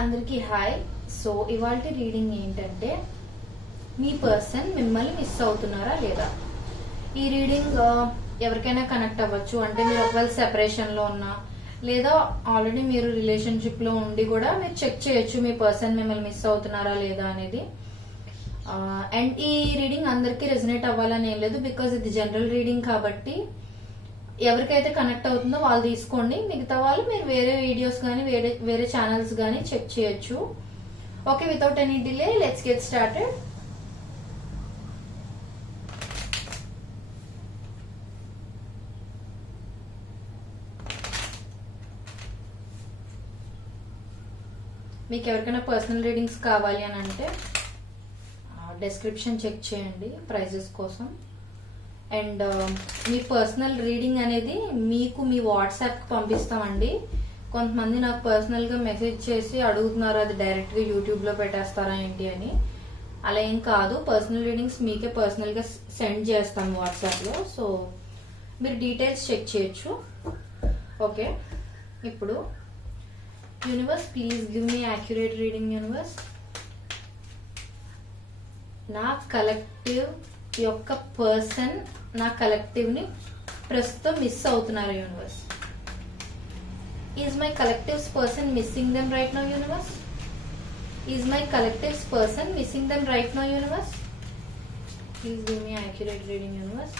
అందరికీ hi. So ఇవాల్టి reading ఏంటంటే, మీ పర్సన్ మిమ్మల్ని మిస్ అవుతున్నారా లేదా. ఈ రీడింగ్ ఎవరికైనా కనెక్ట్ అవ్వచ్చు. అంటే మీరు ఒకవేళ సెపరేషన్ లో ఉన్నా, లేదా ఆల్రెడీ మీరు రిలేషన్షిప్ లో ఉండి కూడా మీరు చెక్ చేయొచ్చు మీ పర్సన్ మిమ్మల్ని మిస్ అవుతున్నారా లేదా అనేది. అండ్ ఈ రీడింగ్ అందరికీ రెజనేట్ అవ్వాలని ఏం లేదు, బికాజ్ ఇది జనరల్ రీడింగ్ కాబట్టి ఎవరికైతే కనెక్ట్ అవుతుందో వాళ్ళు తీసుకోండి. మిగతా వాళ్ళు మీరు వేరే వీడియోస్ కానీ వేరే ఛానల్స్ కానీ చెక్ చేయొచ్చు. Okay, without any delay let's get started. మీకు ఎవరికైనా పర్సనల్ రీడింగ్స్ కావాలి అని అంటే డిస్క్రిప్షన్ చెక్ చేయండి ప్రైజెస్ కోసం. అండ్ మీ పర్సనల్ రీడింగ్ అనేది మీకు మీ వాట్సాప్కి పంపిస్తామండి. కొంతమంది నాకు పర్సనల్గా మెసేజ్ చేసి అడుగుతున్నారు, అది డైరెక్ట్గా యూట్యూబ్లో పెట్టేస్తారా ఏంటి అని. అలా ఏం కాదు, పర్సనల్ రీడింగ్స్ మీకే పర్సనల్గా సెండ్ చేస్తాం వాట్సాప్లో. సో మీరు డీటెయిల్స్ చెక్ చేయొచ్చు. ఓకే, ఇప్పుడు universe please give me accurate reading. Universe, నా కలెక్టివ్ యొక్క పర్సన్ నా కలెక్టివ్ ని ప్రస్తుతం మిస్ అవుతున్నారు. Universe, is my collectives person missing them right now. Universe, is my collectives person missing them right now. Universe, please give me accurate reading. Universe,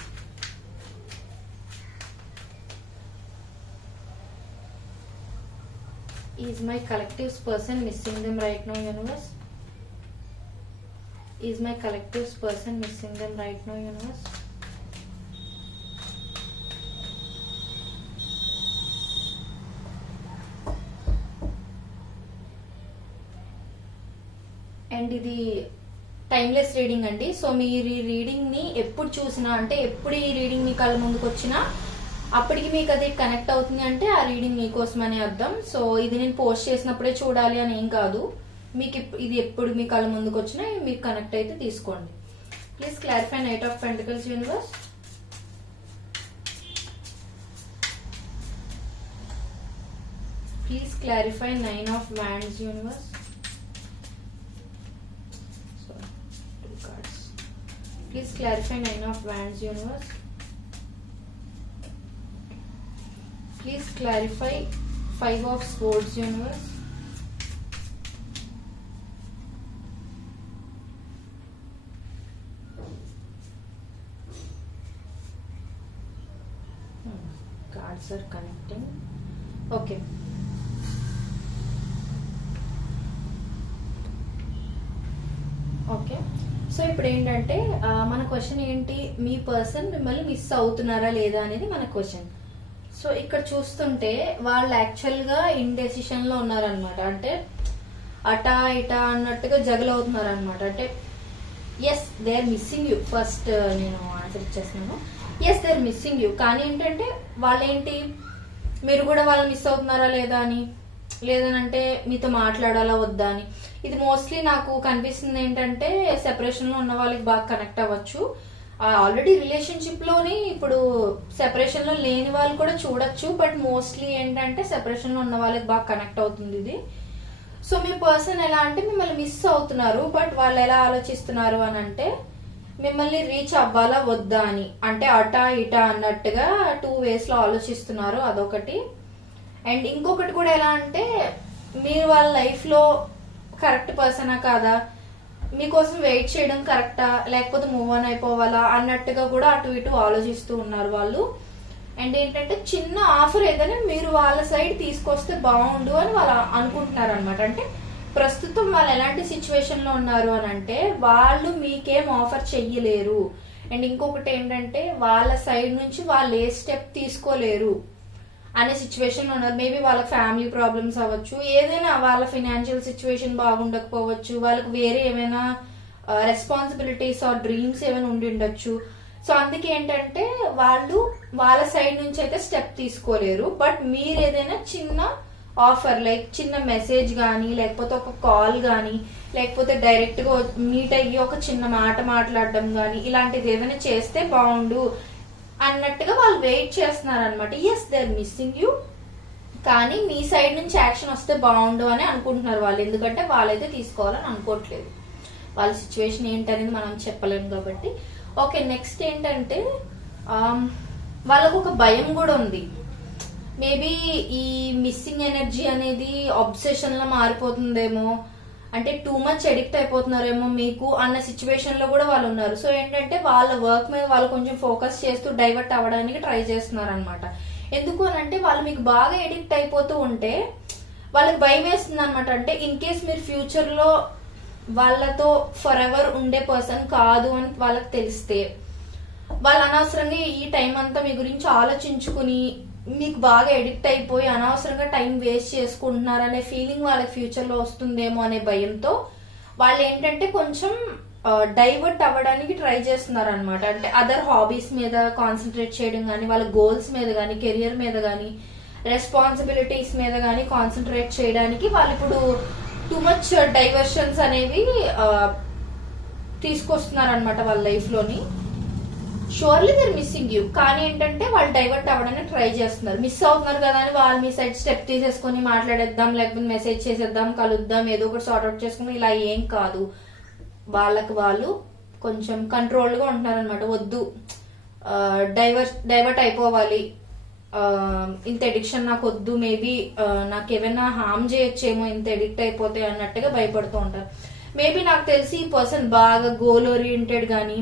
is my collectives person missing them right now. Universe, is my collective's person missing them right now. Universe, and ఇది timeless reading అండి. So మీరు ఈ reading ని ఎప్పుడు చూసినా, అంటే ఎప్పుడు ఈ రీడింగ్ మీ కళ్ళ ముందుకు వచ్చినా అప్పటికి మీకు అది కనెక్ట్ అవుతుంది అంటే ఆ రీడింగ్ మీకోసమని అర్థం. సో ఇది నేను పోస్ట్ చేసినప్పుడే చూడాలి అని ఏం కాదు. మీకు ఇది ఎప్పుడు మీ కళ్ళ ముందుకు వచ్చినా మీకు కనెక్ట్ అయితే తీసుకోండి. Please clarify knight of pentacles. Universe, please clarify nine of wands. Universe, please clarify nine of wands. Universe, please clarify five of swords. Universe, cards are connecting. Okay, okay. So ఇప్పుడు ఏంటంటే మన question ఏంటి, మీ person మిమ్మల్ని miss అవుతున్నారా లేదా అనేది మన question. So ఇక్కడ చూస్తుంటే వాళ్ళు యాక్చువల్ గా ఇండెసిషన్ లో ఉన్నారనమాట. అంటే అటా ఇటా అన్నట్టుగా జగల్ అవుతున్నారు అనమాట. అంటే yes they are missing you. First నేను ఆన్సర్ ఇచ్చేస్తున్నాను, yes they are missing you. కానీ ఏంటంటే వాళ్ళేంటి, మీరు కూడా వాళ్ళు మిస్ అవుతున్నారా లేదా అని, లేదనంటే మీతో మాట్లాడాలా వద్దా అని. ఇది మోస్ట్లీ నాకు కనిపిస్తుంది ఏంటంటే సెపరేషన్ లో ఉన్న వాళ్ళకి బాగా కనెక్ట్ అవ్వచ్చు. ఆల్రెడీ రిలేషన్షిప్ లోని ఇప్పుడు సెపరేషన్ లో లేని వాళ్ళు కూడా చూడొచ్చు. బట్ మోస్ట్లీ ఏంటంటే సెపరేషన్ లో ఉన్న వాళ్ళకి బాగా కనెక్ట్ అవుతుంది ఇది. సో మీ పర్సన్ ఎలా అంటే మిమ్మల్ని మిస్ అవుతున్నారు. బట్ వాళ్ళు ఎలా ఆలోచిస్తున్నారు అని అంటే మిమ్మల్ని రీచ్ అవ్వాలా వద్దా అని. అంటే అటా ఇటా అన్నట్టుగా 2 ways లో ఆలోచిస్తున్నారు, అదొకటి. అండ్ ఇంకొకటి కూడా ఎలా అంటే మీరు వాళ్ళ లైఫ్ లో కరెక్ట్ పర్సనా కాదా, మీకోసం వెయిట్ చేయడం కరెక్టా, లేకపోతే మూవ్ ఆన్ అయిపోవాలా అన్నట్టుగా కూడా అటు ఇటు ఆలోచిస్తూ ఉన్నారు వాళ్ళు. అండ్ ఏంటంటే చిన్న ఆఫర్ ఏదైనా మీరు వాళ్ళ సైడ్ తీసుకొస్తే బాగుండు అని వాళ్ళు అనుకుంటున్నారు అనమాట. అంటే ప్రస్తుతం వాళ్ళు ఎలాంటి సిచ్యువేషన్ లో ఉన్నారు అని అంటే వాళ్ళు మీకేం ఆఫర్ చెయ్యలేరు. అండ్ ఇంకొకటి ఏంటంటే వాళ్ళ సైడ్ నుంచి వాళ్ళు ఏ స్టెప్ తీసుకోలేరు అనే సిచ్యువేషన్ లో ఉన్నారు. మేబీ వాళ్ళ ఫ్యామిలీ ప్రాబ్లమ్స్ అవ్వచ్చు, ఏదైనా వాళ్ళ ఫైనాన్షియల్ సిచ్యువేషన్ బాగుండకపోవచ్చు, వాళ్ళకి వేరే ఏమైనా రెస్పాన్సిబిలిటీస్ ఆర్ డ్రీమ్స్ ఏమైనా ఉండి ఉండొచ్చు. సో అందుకే ఏంటంటే వాళ్ళు వాళ్ళ సైడ్ నుంచి అయితే స్టెప్ తీసుకోలేరు. బట్ మీరు ఏదైనా చిన్న ఆఫర్, లైక్ చిన్న మెసేజ్ కానీ, లేకపోతే ఒక కాల్ కానీ, లేకపోతే డైరెక్ట్ గా మీట్ అయ్యి ఒక చిన్న మాట మాట్లాడడం కానీ, ఇలాంటిది ఏదైనా చేస్తే బాగుండు అన్నట్టుగా వాళ్ళు వెయిట్ చేస్తున్నారు అనమాట. Yes they are missing you. కానీ మీ సైడ్ నుంచి యాక్షన్ వస్తే బాగుండు అని అనుకుంటున్నారు వాళ్ళు, ఎందుకంటే వాళ్ళైతే తీసుకోవాలని అనుకోవట్లేదు. వాళ్ళ సిచ్యువేషన్ ఏంటనేది మనం చెప్పలేము కాబట్టి. ఓకే, నెక్స్ట్ ఏంటంటే వాళ్ళకు ఒక భయం కూడా ఉంది. మేబీ ఈ మిస్సింగ్ ఎనర్జీ అనేది అబ్సెషన్ లా మారిపోతుందేమో, అంటే టూ మచ్ ఎడిక్ట్ అయిపోతున్నారేమో మీకు అన్న సిచ్యువేషన్ లో కూడా వాళ్ళు ఉన్నారు. సో ఏంటంటే వాళ్ళ వర్క్ మీద వాళ్ళు కొంచెం ఫోకస్ చేస్తూ డైవర్ట్ అవ్వడానికి ట్రై చేస్తున్నారు అనమాట. ఎందుకు అని అంటే వాళ్ళు మీకు బాగా ఎడిక్ట్ అయిపోతూ ఉంటే వాళ్ళకి భయం వేస్తుంది అనమాట. అంటే ఇన్ కేస్ మీరు ఫ్యూచర్ లో వాళ్ళతో ఫర్ ఎవర్ ఉండే పర్సన్ కాదు అని వాళ్ళకి తెలిస్తే వాళ్ళు అనవసరంగా ఈ టైం అంతా మీ గురించి ఆలోచించుకుని మీకు బాగా ఎడిక్ట్ అయిపోయి అనవసరంగా టైం వేస్ట్ చేసుకుంటున్నారు అనే ఫీలింగ్ వాళ్ళకి ఫ్యూచర్ లో వస్తుందేమో అనే భయంతో వాళ్ళు ఏంటంటే కొంచెం డైవర్ట్ అవ్వడానికి ట్రై చేస్తున్నారు అనమాట. అంటే అదర్ హాబీస్ మీద కాన్సన్ట్రేట్ చేయడం కానీ, వాళ్ళ గోల్స్ మీద కానీ, కెరియర్ మీద కానీ, రెస్పాన్సిబిలిటీస్ మీద కానీ కాన్సన్ట్రేట్ చేయడానికి వాళ్ళు ఇప్పుడు టూ మచ్ డైవర్షన్స్ అనేవి తీసుకొస్తున్నారు అనమాట వాళ్ళ లైఫ్ లోని. షూర్లీ దర్ మిస్సింగ్ యూ, కానీ ఏంటంటే వాళ్ళు డైవర్ట్ అవ్వడానికి ట్రై చేస్తున్నారు. మిస్ అవుతున్నారు కదా అని వాళ్ళు మీ సైడ్ స్టెప్ తీసేసుకుని మాట్లాడేద్దాం, లేకపోతే మెసేజ్ చేసేద్దాం, కలుద్దాం, ఏదో ఒకటి సార్ట్అవుట్ చేసుకుని ఇలా ఏం కాదు. వాళ్ళకి వాళ్ళు కొంచెం కంట్రోల్ గా ఉంటున్నారు అనమాట. వద్దు, డైవర్ట్ అయిపోవాలి, ఇంత ఎడిక్షన్ నాకు వద్దు, మేబీ నాకు ఏమైనా హార్మ్ చేయొచ్చేమో ఇంత ఎడిక్ట్ అయిపోతే అన్నట్టుగా భయపడుతూ ఉంటారు. మేబీ నాకు తెలిసి ఈ పర్సన్ బాగా గోల్ ఓరియంటెడ్ గానీ,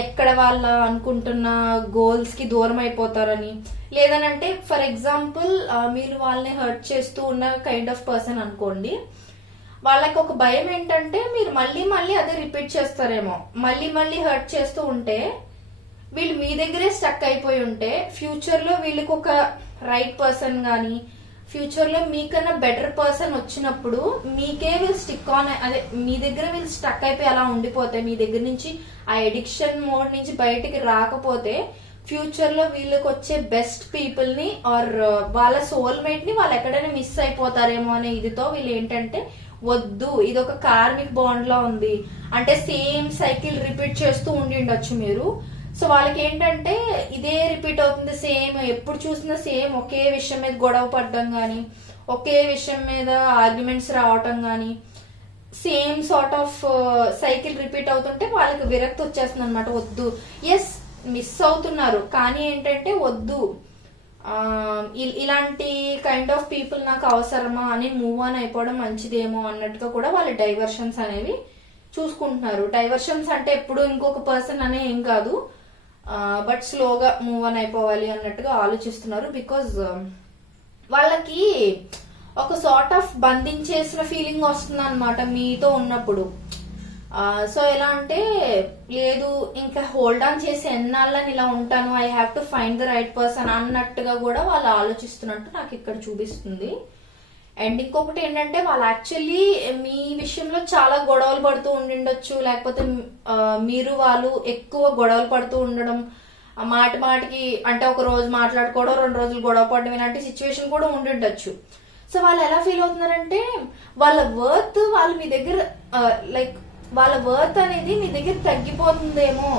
ఎక్కడ వాళ్ళ అనుకుంటున్న గోల్స్ కి దూరం అయిపోతారని, లేదనంటే ఫర్ ఎగ్జాంపుల్ మీరు వాళ్ళని హర్ట్ చేస్తూ ఉన్న కైండ్ ఆఫ్ పర్సన్ అనుకోండి. వాళ్ళకి ఒక భయం ఏంటంటే మీరు మళ్ళీ మళ్ళీ అదే రిపీట్ చేస్తారేమో, మళ్ళీ మళ్ళీ హర్ట్ చేస్తూ ఉంటే వీళ్ళు మీ దగ్గరే స్టక్ అయిపోయి ఉంటే ఫ్యూచర్ లో వీళ్ళకి ఒక రైట్ పర్సన్ గానీ, ఫ్యూచర్ లో మీకన్నా బెటర్ పర్సన్ వచ్చినప్పుడు మీకే వీళ్ళు స్టిక్ ఆన్, అదే మీ దగ్గర వీళ్ళు స్టక్ అయిపోయి అలా ఉండిపోతే, మీ దగ్గర నుంచి ఆ ఎడిక్షన్ మోడ్ నుంచి బయటికి రాకపోతే ఫ్యూచర్ లో వీళ్ళకి వచ్చే బెస్ట్ పీపుల్ ని ఆర్ వాళ్ళ సోల్మేట్ ని వాళ్ళు ఎక్కడైనా మిస్ అయిపోతారేమో అనే ఇదితో వీళ్ళు ఏంటంటే వద్దు, ఇది ఒక కార్మిక్ బాండ్ లా ఉంది, అంటే సేమ్ సైకిల్ రిపీట్ చేస్తూ ఉండిండొచ్చు మీరు. సో వాళ్ళకి ఏంటంటే ఇదే రిపీట్ అవుతుంది, సేమ్ ఎప్పుడు చూసినా సేమ్ ఒకే విషయం మీద గొడవ పడడం గానీ, ఒకే విషయం మీద ఆర్గ్యుమెంట్స్ రావటం గానీ, same sort of cycle repeat అవుతుంటే వాళ్ళకి విరక్తి వచ్చేస్తుంది అనమాట. వద్దు, ఎస్ మిస్ అవుతున్నారు కానీ ఏంటంటే వద్దు, ఇలాంటి కైండ్ ఆఫ్ పీపుల్ నాకు అవసరమా అని మూవ్ ఆన్ అయిపోవడం మంచిదేమో అన్నట్టుగా కూడా వాళ్ళు డైవర్షన్స్ అనేవి చూసుకుంటున్నారు. డైవర్షన్స్ అంటే ఎప్పుడు ఇంకొక పర్సన్ అనే ఏం కాదు, బట్ స్లోగా మూవ్ ఆన్ అయిపోవాలి అన్నట్టుగా ఆలోచిస్తున్నారు. బికాజ్ వాళ్ళకి ఒక సార్ట్ ఆఫ్ బంధించేసిన ఫీలింగ్ వస్తుంది అనమాట మీతో ఉన్నప్పుడు. సో ఎలా అంటే లేదు ఇంకా హోల్డ్ ఆన్ చేసి ఎన్నాళ్ళని ఇలా ఉంటాను, I have to find the right person అన్నట్టుగా కూడా వాళ్ళు ఆలోచిస్తున్నట్టు నాకు ఇక్కడ చూపిస్తుంది. అండ్ ఇంకొకటి ఏంటంటే వాళ్ళు యాక్చువల్లీ మీ విషయంలో చాలా గొడవలు పడుతూ ఉండిండొచ్చు, లేకపోతే మీరు వాళ్ళు ఎక్కువ గొడవలు పడుతూ ఉండడం, మాటి మాటికి అంటే ఒక రోజు మాట్లాడుకోవడం, 2 రోజులు గొడవ పడడం, ఇలాంటి సిచ్యువేషన్ కూడా ఉండిండొచ్చు. సో వాళ్ళు ఎలా ఫీల్ అవుతున్నారంటే వాళ్ళ వర్త్ వాళ్ళు మీ దగ్గర లైక్ వాళ్ళ వర్త్ అనేది మీ దగ్గర తగ్గిపోతుందేమో,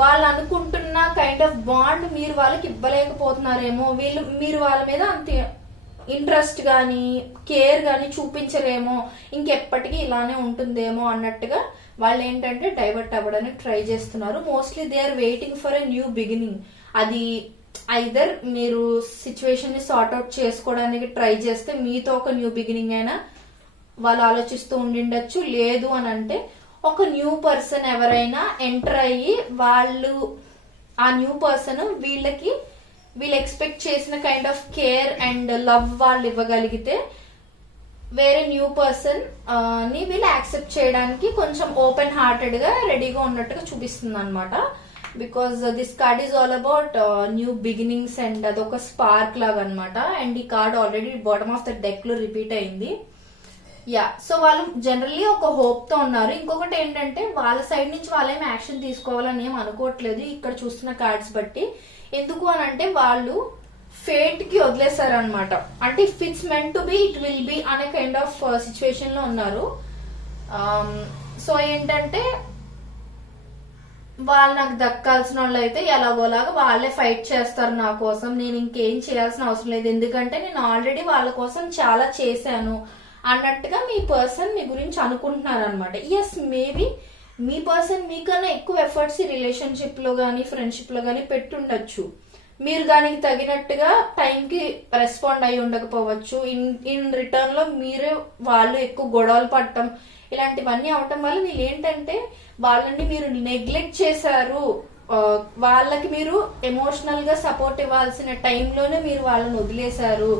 వాళ్ళు అనుకుంటున్న కైండ్ ఆఫ్ బాండ్ మీరు వాళ్ళకి ఇవ్వలేకపోతున్నారేమో, మీరు వాళ్ళ మీద అంత ఇంట్రెస్ట్ గానీ కేర్ గానీ చూపించలేమో, ఇంకెప్పటికీ ఇలానే ఉంటుందేమో అన్నట్టుగా వాళ్ళు ఏంటంటే డైవర్ట్ అవ్వడానికి ట్రై చేస్తున్నారు. Mostly they are waiting for a new beginning. అది ఐదర్ మీరు సిచ్యువేషన్ ని సార్ట్అవుట్ చేసుకోవడానికి ట్రై చేస్తే మీతో ఒక న్యూ బిగినింగ్ అయినా వాళ్ళు ఆలోచిస్తూ ఉండిండొచ్చు, లేదు అని అంటే ఒక న్యూ పర్సన్ ఎవరైనా ఎంటర్ అయ్యి వాళ్ళు ఆ న్యూ పర్సన్ వీళ్ళు ఎక్స్పెక్ట్ చేసిన kind of care and love వాళ్ళు ఇవ్వగలిగితే వేరే న్యూ పర్సన్ ని వీళ్ళు యాక్సెప్ట్ చేయడానికి కొంచెం ఓపెన్ హార్టెడ్ గా రెడీగా ఉన్నట్టుగా చూపిస్తుంది అనమాట. Because this card is all about new beginnings and అదొక స్పార్క్ లాగా అనమాట. అండ్ ఈ card already bottom of the deck లో రిపీట్ అయింది. యా, సో వాళ్ళు జనరల్లీ ఒక హోప్ తో ఉన్నారు. ఇంకొకటి ఏంటంటే వాళ్ళ సైడ్ నుంచి వాళ్ళేం యాక్షన్ తీసుకోవాలని ఏం అనుకోవట్లేదు ఇక్కడ చూస్తున్న కార్డ్స్ బట్టి. ఎందుకు అని అంటే వాళ్ళు ఫేట్ కి వదిలేశారు అనమాట. అంటే if it's meant to be it will be అనే కైండ్ ఆఫ్ సిచ్యువేషన్ లో ఉన్నారు. సో ఏంటంటే వాళ్ళు నాకు దక్కాల్సిన వాళ్ళు అయితే ఎలాగోలాగా వాళ్ళే ఫైట్ చేస్తారు నా కోసం, నేను ఇంకేం చేయాల్సిన అవసరం లేదు ఎందుకంటే నేను ఆల్రెడీ వాళ్ళ కోసం చాలా చేశాను అన్నట్టుగా మీ పర్సన్ మీ గురించి అనుకుంటున్నారు అనమాట. ఎస్, మేబీ మీ పర్సన్ మీకన్నా ఎక్కువ ఎఫర్ట్స్ ఈ రిలేషన్షిప్ లో కానీ ఫ్రెండ్షిప్ లో కానీ పెట్టుండొచ్చు. మీరు దానికి తగినట్టుగా టైంకి రెస్పాండ్ అయి ఉండకపోవచ్చు. ఇన్ రిటర్న్ లో మీరే వాళ్ళు ఎక్కువ గొడవలు పడటం ఇలాంటివన్నీ అవటం వల్ల వీళ్ళు ఏంటంటే వాళ్ళని మీరు నెగ్లెక్ట్ చేశారు. వాళ్ళకి మీరు ఎమోషనల్ గా సపోర్ట్ ఇవ్వాల్సిన టైంలోనే మీరు వాళ్ళని వదిలేశారు,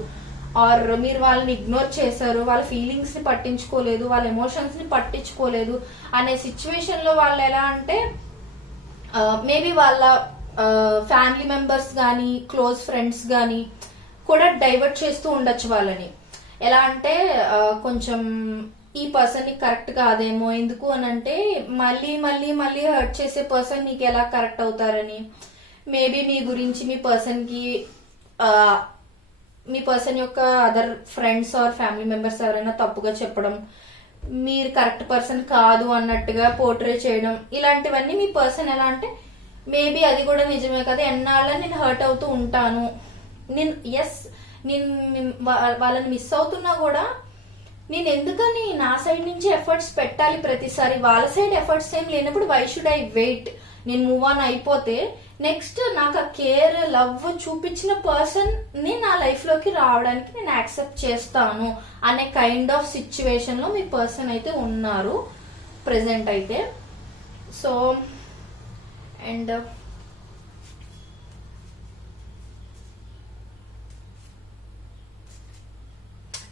ఆర్ మీరు వాళ్ళని ఇగ్నోర్ చేశారు, వాళ్ళ ఫీలింగ్స్ ని పట్టించుకోలేదు, వాళ్ళ ఎమోషన్స్ ని పట్టించుకోలేదు అనే సిచ్యువేషన్ లో వాళ్ళు ఎలా అంటే మేబీ వాళ్ళ ఫ్యామిలీ మెంబర్స్ కానీ క్లోజ్ ఫ్రెండ్స్ కానీ కూడా డైవర్ట్ చేస్తూ ఉండొచ్చు వాళ్ళని. ఎలా అంటే కొంచెం ఈ పర్సన్ నీకు కరెక్ట్ కాదేమో, ఎందుకు అని అంటే మళ్ళీ మళ్ళీ మళ్ళీ హర్ట్ చేసే పర్సన్ నీకు ఎలా కరెక్ట్ అవుతారని, మేబీ మీ గురించి మీ పర్సన్ యొక్క other friends or family members ఎవరైనా తప్పుగా చెప్పడం, మీరు కరెక్ట్ పర్సన్ కాదు అన్నట్టుగా పోర్ట్రే చేయడం, ఇలాంటివన్నీ మీ పర్సన్ ఎలా అంటే మేబీ అది కూడా నిజమే కదా, ఎన్నాళ్ళ నేను హర్ట్ అవుతూ ఉంటాను, నేను వాళ్ళని మిస్ అవుతున్నా కూడా నేను ఎందుకని నా సైడ్ నుంచి ఎఫర్ట్స్ పెట్టాలి ప్రతిసారి, వాళ్ళ సైడ్ ఎఫర్ట్స్ ఏం లేనప్పుడు వై షుడ్ ఐ వెయిట్, నేను మూవ్ ఆన్ అయిపోతే నెక్స్ట్ నాకు ఆ కేర్ లవ్ చూపించిన పర్సన్ ని నా లైఫ్ లోకి రావడానికి నేను యాక్సెప్ట్ చేస్తాను అనే కైండ్ ఆఫ్ సిచ్యువేషన్ లో మీ పర్సన్ అయితే ఉన్నారు ప్రెసెంట్ అయితే. సో అండ్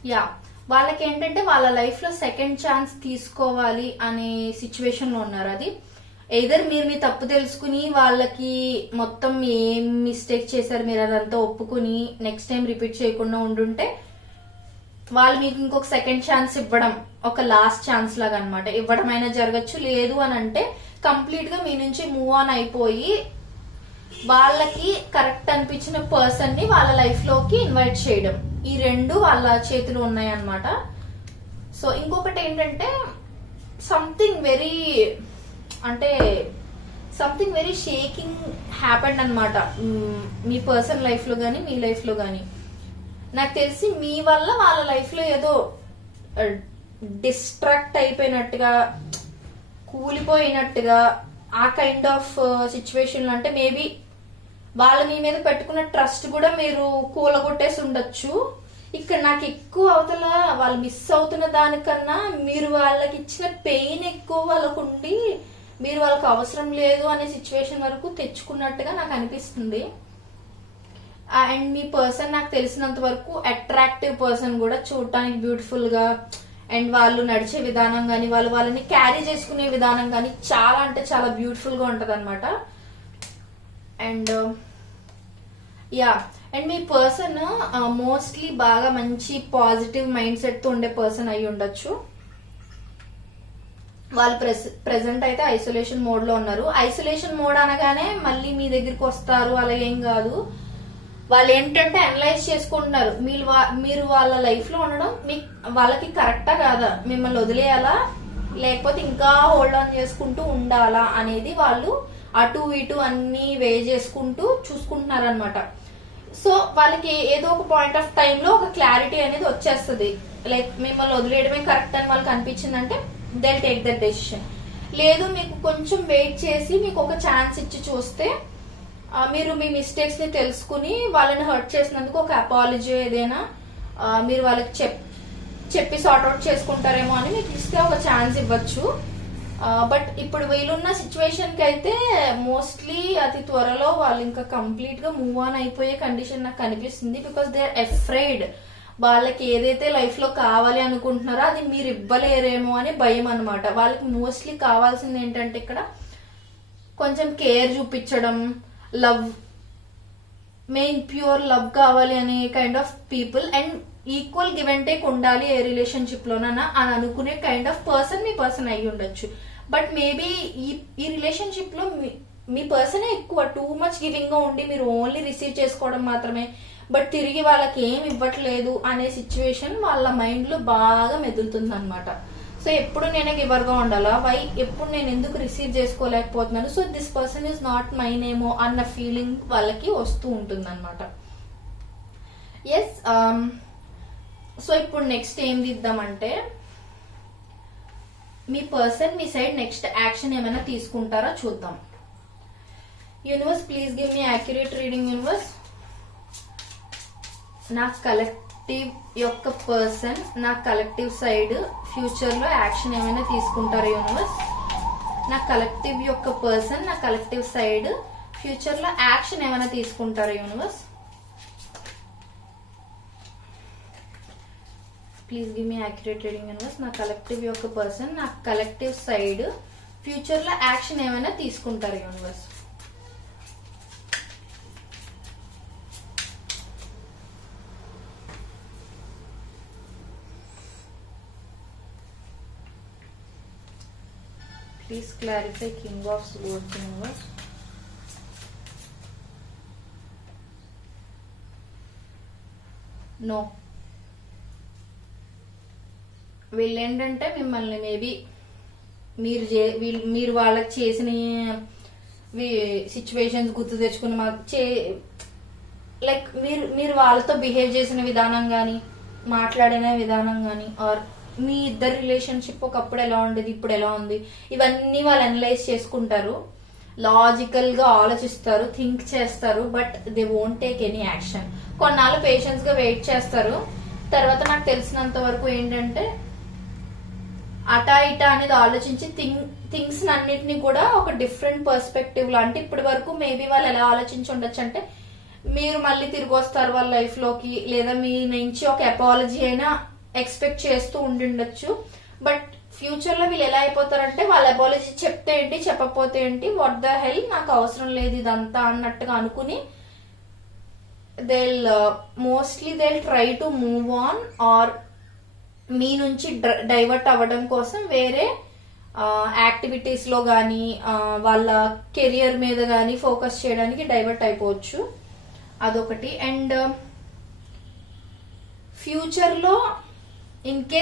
యా, వాళ్ళకి ఏంటంటే వాళ్ళ లైఫ్ లో సెకండ్ ఛాన్స్ తీసుకోవాలి అనే సిచ్యువేషన్ లో ఉన్నారు. అది ఎయిదర్ మీరు మీ తప్పు తెలుసుకుని వాళ్ళకి మొత్తం ఏం మిస్టేక్ చేశారు మీరు అదంతా ఒప్పుకుని నెక్స్ట్ టైం రిపీట్ చేయకుండా ఉండుంటే వాళ్ళు మీకు ఇంకొక సెకండ్ ఛాన్స్ ఇవ్వడం, ఒక లాస్ట్ ఛాన్స్ లాగా అనమాట ఇవ్వడం అయినా జరగచ్చు. లేదు అని అంటే కంప్లీట్ గా మీ నుంచి మూవ్ ఆన్ అయిపోయి వాళ్ళకి కరెక్ట్ అనిపించిన పర్సన్ ని వాళ్ళ లైఫ్ లోకి ఇన్వైట్ చేయడం, ఈ రెండు వాళ్ళ చేతిలో ఉన్నాయి అన్నమాట. సో ఇంకొకటి ఏంటంటే సంథింగ్ వెరీ షేకింగ్ హ్యాపెండ్ అనమాట మీ పర్సన్ లైఫ్ లో గానీ మీ లైఫ్ లో గానీ. నాకు తెలిసి మీ వల్ల వాళ్ళ లైఫ్ లో ఏదో డిస్ట్రాక్ట్ అయిపోయినట్టుగా, కూలిపోయినట్టుగా ఆ కైండ్ ఆఫ్ సిచ్యువేషన్ లో, అంటే మేబీ వాళ్ళ మీ మీద పెట్టుకున్న ట్రస్ట్ కూడా మీరు కూలగొట్టేసి ఉండొచ్చు. ఇక్కడ నాకు ఎక్కువ అవతల వాళ్ళు మిస్ అవుతున్న దానికన్నా మీరు వాళ్ళకి ఇచ్చిన పెయిన్ ఎక్కువ వాళ్ళకు ఉండి మీరు వాళ్ళకి అవసరం లేదు అనే సిచ్యువేషన్ వరకు తెచ్చుకున్నట్టుగా నాకు అనిపిస్తుంది. అండ్ మీ పర్సన్ నాకు తెలిసినంత వరకు అట్రాక్టివ్ పర్సన్ కూడా, చూడటానికి బ్యూటిఫుల్ గా, అండ్ వాళ్ళు నడిచే విధానం కానీ వాళ్ళని క్యారీ చేసుకునే విధానం కానీ చాలా అంటే చాలా బ్యూటిఫుల్ గా ఉంటది అనమాట. And yeah, and me person mostly బాగా మంచి పాజిటివ్ మైండ్ సెట్ తో ఉండే పర్సన్ అయి ఉండొచ్చు. వాళ్ళు ప్రెసెంట్ అయితే ఐసోలేషన్ మోడ్ లో ఉన్నారు. ఐసోలేషన్ మోడ్ అనగానే మళ్ళీ మీ దగ్గరికి వస్తారు అలా ఏం కాదు. వాళ్ళు ఏంటంటే అనలైజ్ చేసుకుంటున్నారు మీరు వాళ్ళ లైఫ్ లో ఉండడం వాళ్ళకి కరెక్టా కాదా, మిమ్మల్ని వదిలేయాలా లేకపోతే ఇంకా హోల్డ్ ఆన్ చేసుకుంటూ ఉండాలా అనేది వాళ్ళు అటు ఇటు అన్ని వే చేసుకుంటూ చూసుకుంటున్నారు అనమాట. సో వాళ్ళకి ఏదో ఒక పాయింట్ ఆఫ్ టైమ్ లో ఒక క్లారిటీ అనేది వచ్చేస్తుంది. లైక్ మిమ్మల్ని వదిలేయడమే కరెక్ట్ అని వాళ్ళకి అనిపించిందంటే దే టేక్ దట్ డెసిషన్. లేదు మీకు కొంచెం వెయిట్ చేసి మీకు ఒక ఛాన్స్ ఇచ్చి చూస్తే మీరు మీ మిస్టేక్స్ ని తెలుసుకుని వాళ్ళని హర్ట్ చేసినందుకు ఒక అపాలజీ ఏదైనా మీరు వాళ్ళకి చెప్పి సార్ట్అవుట్ చేసుకుంటారేమో అని మీకు ఇస్తే ఒక ఛాన్స్ ఇవ్వచ్చు. బట్ ఇప్పుడు వీళ్ళున్న సిచ్యువేషన్ కి అయితే మోస్ట్లీ అతి త్వరలో వాళ్ళు ఇంకా కంప్లీట్ గా మూవ్ ఆన్ అయిపోయే కండిషన్ నాకు కనిపిస్తుంది. బికాస్ దే ఆర్ అఫ్రైడ్, వాళ్ళకి ఏదైతే లైఫ్ లో కావాలి అనుకుంటున్నారో అది మీరు ఇవ్వలేరేమో అని భయం అనమాట. వాళ్ళకి మోస్ట్లీ కావాల్సింది ఏంటంటే ఇక్కడ కొంచెం కేర్ చూపించడం, లవ్, మెయిన్ ప్యూర్ లవ్ కావాలి అనే kind of people, and equal give and take ఉండాలి ఏ రిలేషన్షిప్ లోనన్నా అని అనుకునే kind of person me person అయ్యి ఉండొచ్చు. బట్ మేబీ ఈ రిలేషన్షిప్ లో మీ పర్సనే ఎక్కువ టూ మచ్ గివింగ్ గా ఉండి మీరు ఓన్లీ రిసీవ్ చేసుకోవడం మాత్రమే, బట్ తిరిగి వాళ్ళకి ఏం ఇవ్వట్లేదు అనే సిచ్యువేషన్ వాళ్ళ మైండ్ లో బాగా మెదులుతుంది అనమాట. సో ఎప్పుడు నేనే గివర్ గా ఉండాలా, వై ఎప్పుడు నేను ఎందుకు రిసీవ్ చేసుకోలేకపోతున్నాను, so this person is not mine ఏమో అన్న ఫీలింగ్ వాళ్ళకి వస్తూ ఉంటుంది అనమాట. ఎస్. సో ఇప్పుడు నెక్స్ట్ ఏం దిద్దామంటే, మీ పర్సన్ మీ సైడ్ నెక్స్ట్ యాక్షన్ ఏమైనా తీసుకుంటారా చూద్దాం. Universe please give me accurate reading. Universe, నా కలెక్టివ్ యొక్క పర్సన్ నా కలెక్టివ్ సైడ్ ఫ్యూచర్ లో యాక్షన్ ఏమైనా తీసుకుంటారా యూనివర్స్. నా కలెక్టివ్ యొక్క పర్సన్ నా కలెక్టివ్ సైడ్ ఫ్యూచర్ లో యాక్షన్ ఏమైనా తీసుకుంటారా universe. Please give me accurate reading universe. నా కలెక్టివ్ యొక్క పర్సన్ నా కలెక్టివ్ సైడ్ ఫ్యూచర్ లో యాక్షన్ ఏమైనా తీసుకుంటారు universe. Please clarify King of Swords universe. No. వీళ్ళేంటంటే మిమ్మల్ని మేబీ మీరు వాళ్ళకి చేసిన సిచ్యువేషన్స్ గుర్తు తెచ్చుకుని లైక్ మీరు వాళ్ళతో బిహేవ్ చేసిన విధానం కానీ మాట్లాడిన విధానం కానీ ఆర్ మీ ఇద్దరు రిలేషన్షిప్ ఒకప్పుడు ఎలా ఉండేది ఇప్పుడు ఎలా ఉంది ఇవన్నీ వాళ్ళు అనలైజ్ చేసుకుంటారు, లాజికల్ గా ఆలోచిస్తారు, థింక్ చేస్తారు, but they won't take any action. కొన్నాళ్ళు పేషెన్స్ గా వెయిట్ చేస్తారు. తర్వాత నాకు తెలిసినంత వరకు ఏంటంటే అటా ఇటా అనేది ఆలోచించి థింగ్స్ అన్నిటిని కూడా ఒక డిఫరెంట్ పర్స్పెక్టివ్ లో, అంటే ఇప్పటి వరకు మేబీ వాళ్ళు ఎలా ఆలోచించి ఉండొచ్చు అంటే మీరు మళ్ళీ తిరిగి వస్తారు వాళ్ళ లైఫ్ లోకి, లేదా మీ నుంచి ఒక అపాలజీ అయినా ఎక్స్పెక్ట్ చేస్తూ ఉండిండొచ్చు. బట్ ఫ్యూచర్ లో వీళ్ళు ఎలా అయిపోతారంటే వాళ్ళ అపాలజీ చెప్తే ఏంటి చెప్పకపోతే ఏంటి, వాట్ ద హెల్ నాకు అవసరం లేదు ఇదంతా అన్నట్టుగా అనుకుని mostly they try to move on or మీ నుంచి డైవర్ట్ అవ్వడం కోసం వేరే యాక్టివిటీస్ లో గానీ వాళ్ళ కెరియర్ మీద గానీ ఫోకస్ చేయడానికి డైవర్ట్ అయిపోవచ్చు. అదొకటి. అండ్ ఫ్యూచర్ లో ఇన్ కేస్